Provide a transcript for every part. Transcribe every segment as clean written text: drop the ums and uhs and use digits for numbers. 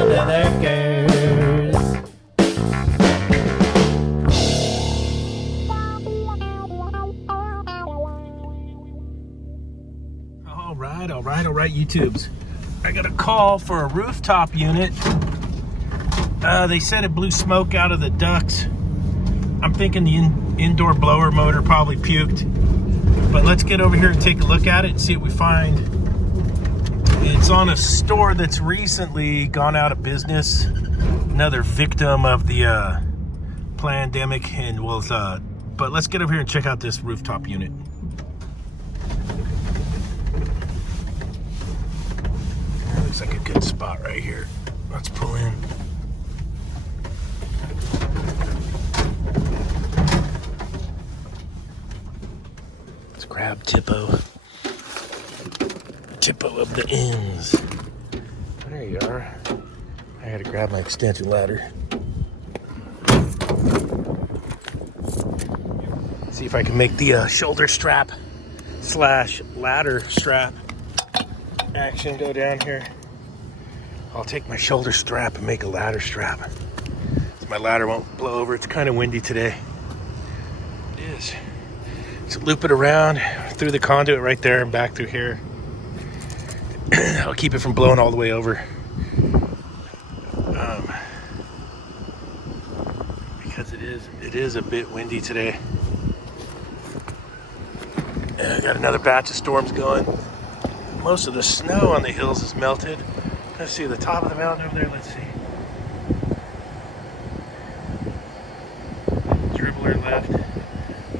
under the curse. All right, YouTubes. I got a call for a rooftop unit. They said it blew smoke out of the ducts. I'm thinking the indoor blower motor probably puked. But let's get over here and take a look at it and see what we find. It's on a store that's recently gone out of business. Another victim of the pandemic, and but let's get over here and check out this rooftop unit. Looks like a good spot right here. Let's pull in. Let's grab Tipo of the ends. There you are. I gotta grab my extension ladder. See if I can make the shoulder strap / ladder strap action go down here. I'll take my shoulder strap and make a ladder strap, so my ladder won't blow over. It's kind of windy today. It is. So loop it around through the conduit right there and back through here. I'll keep it from blowing all the way over. Because it is a bit windy today. And I got another batch of storms going. Most of the snow on the hills is melted. Let's see the top of the mountain over there. Let's see. Dribbler left.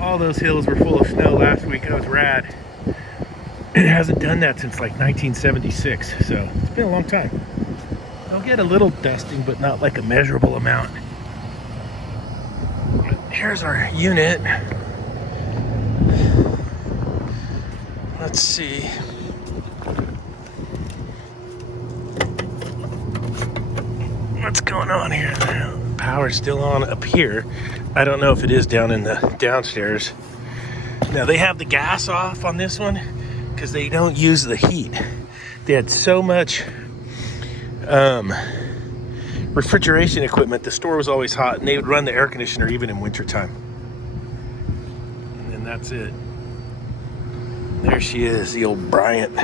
All those hills were full of snow last week. That was rad. It hasn't done that since like 1976, so it's been a long time. I'll get a little dusting, but not like a measurable amount. Here's our unit. Let's see. What's going on here? Power's still on up here. I don't know if it is down in the downstairs. Now they have the gas off on this one because they don't use the heat. They had so much refrigeration equipment. The store was always hot, and they would run the air conditioner even in wintertime. And then that's it. There she is, the old Bryant.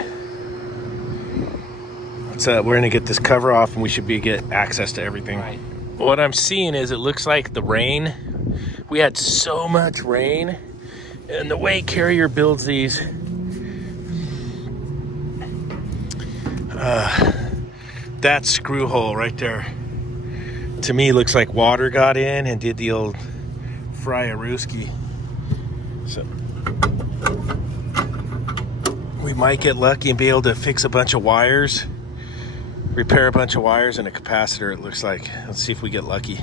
We're gonna get this cover off, and we should get access to everything. Right. What I'm seeing is it looks like the rain. We had so much rain, and the way Carrier builds these, that screw hole right there, to me looks like water got in and did the old fry-a-rooski. So we might get lucky and be able to fix a bunch of wires, repair a bunch of wires and a capacitor, it looks like. Let's see if we get lucky.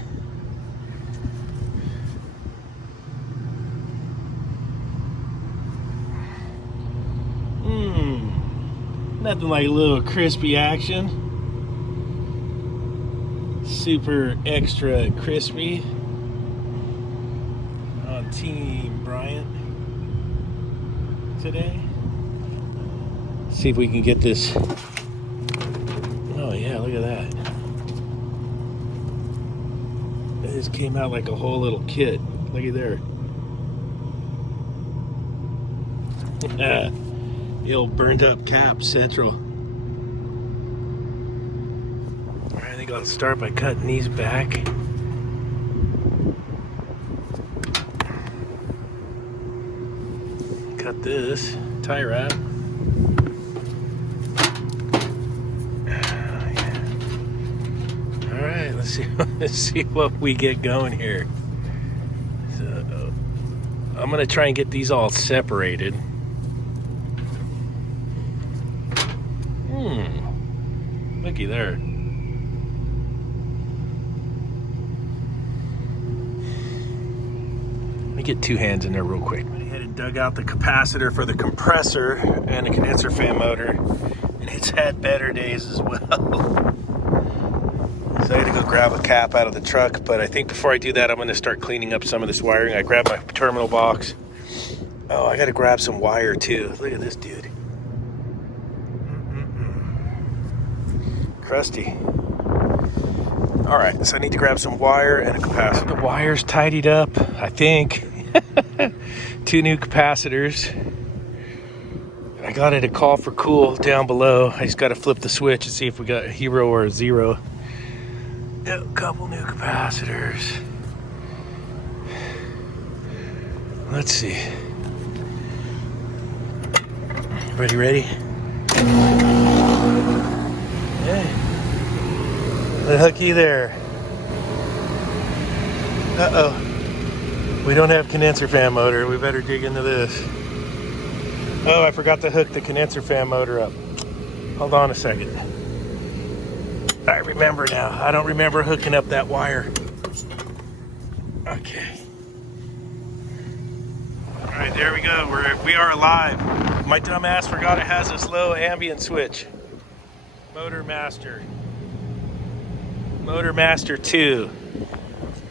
Nothing like a little crispy action. Super extra crispy on Team Bryant today. See if we can get this. Oh yeah, look at that. This came out like a whole little kit. Look at there. The old burned up cap central. I think I'll start by cutting these back. Cut this tie wrap. All right, let's see what we get going here. So I'm gonna try and get these all separated. Looky there. Let me get two hands in there real quick. I went ahead and dug out the capacitor for the compressor and the condenser fan motor, and it's had better days as well. So I had to go grab a cap out of the truck, but I think before I do that, I'm gonna start cleaning up some of this wiring. I grabbed my terminal box. Oh, I gotta grab some wire too. Look at this dude. Crusty. All right, so I need to grab some wire and a capacitor. The wire's tidied up, I think. 2 new capacitors. I got it a call for cool down below. I just got to flip the switch and see if we got a hero or a zero. A couple new capacitors. Let's see. Everybody ready? Hey. The hooky there. Uh-oh. We don't have condenser fan motor. We better dig into this. Oh, I forgot to hook the condenser fan motor up. Hold on a second. I remember now. I don't remember hooking up that wire. Okay. All right, there we go. We are alive. My dumb ass forgot it has this low ambient switch. Motor Master. Motor Master 2.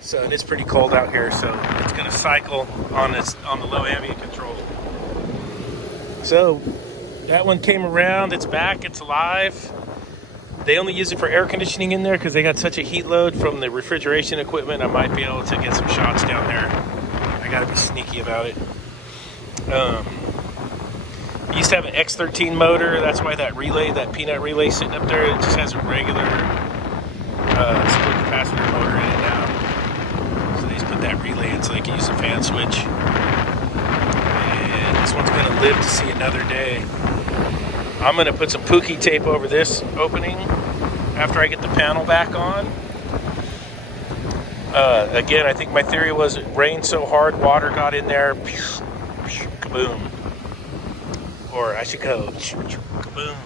So it's pretty cold out here, so it's gonna cycle on the low ambient control. So that one came around, it's back, it's alive. They only use it for air conditioning in there because they got such a heat load from the refrigeration equipment. I might be able to get some shots down there. I gotta be sneaky about it. I used to have an X13 motor. That's why that relay, that peanut relay sitting up there, it just has a regular split capacitor motor in it now. So they just put that relay in so they can use the fan switch. And this one's gonna live to see another day. I'm gonna put some Pookie tape over this opening after I get the panel back on. Again, I think my theory was it rained so hard, water got in there, kaboom. Or I should go, kaboom.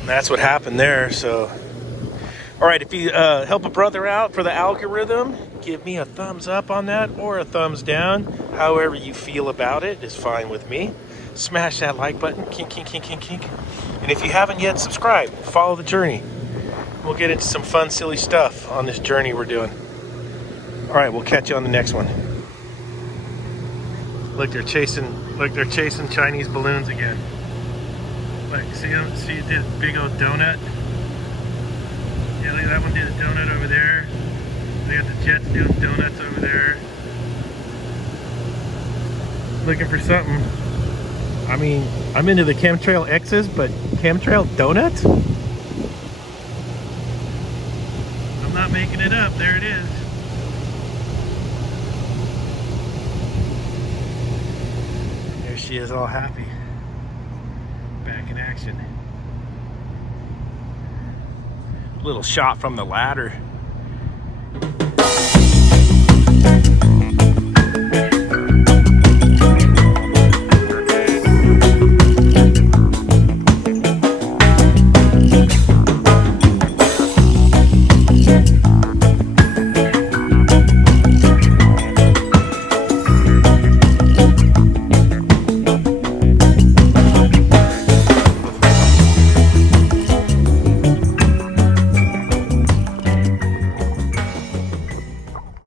And that's what happened there, so. All right, if you help a brother out for the algorithm, give me a thumbs up on that or a thumbs down. However you feel about it is fine with me. Smash that like button, kink, kink, kink, kink, kink. And if you haven't yet, subscribe, follow the journey. We'll get into some fun, silly stuff on this journey we're doing. All right, we'll catch you on the next one. Look, they're chasing Chinese balloons again. Look, see it did a big old donut? Yeah, look, that one did a donut over there. They got the jets doing donuts over there. Looking for something. I mean, I'm into the chemtrail X's, but chemtrail donuts? I'm not making it up. There it is. There she is, all happy. Back in action. Little shot from the ladder.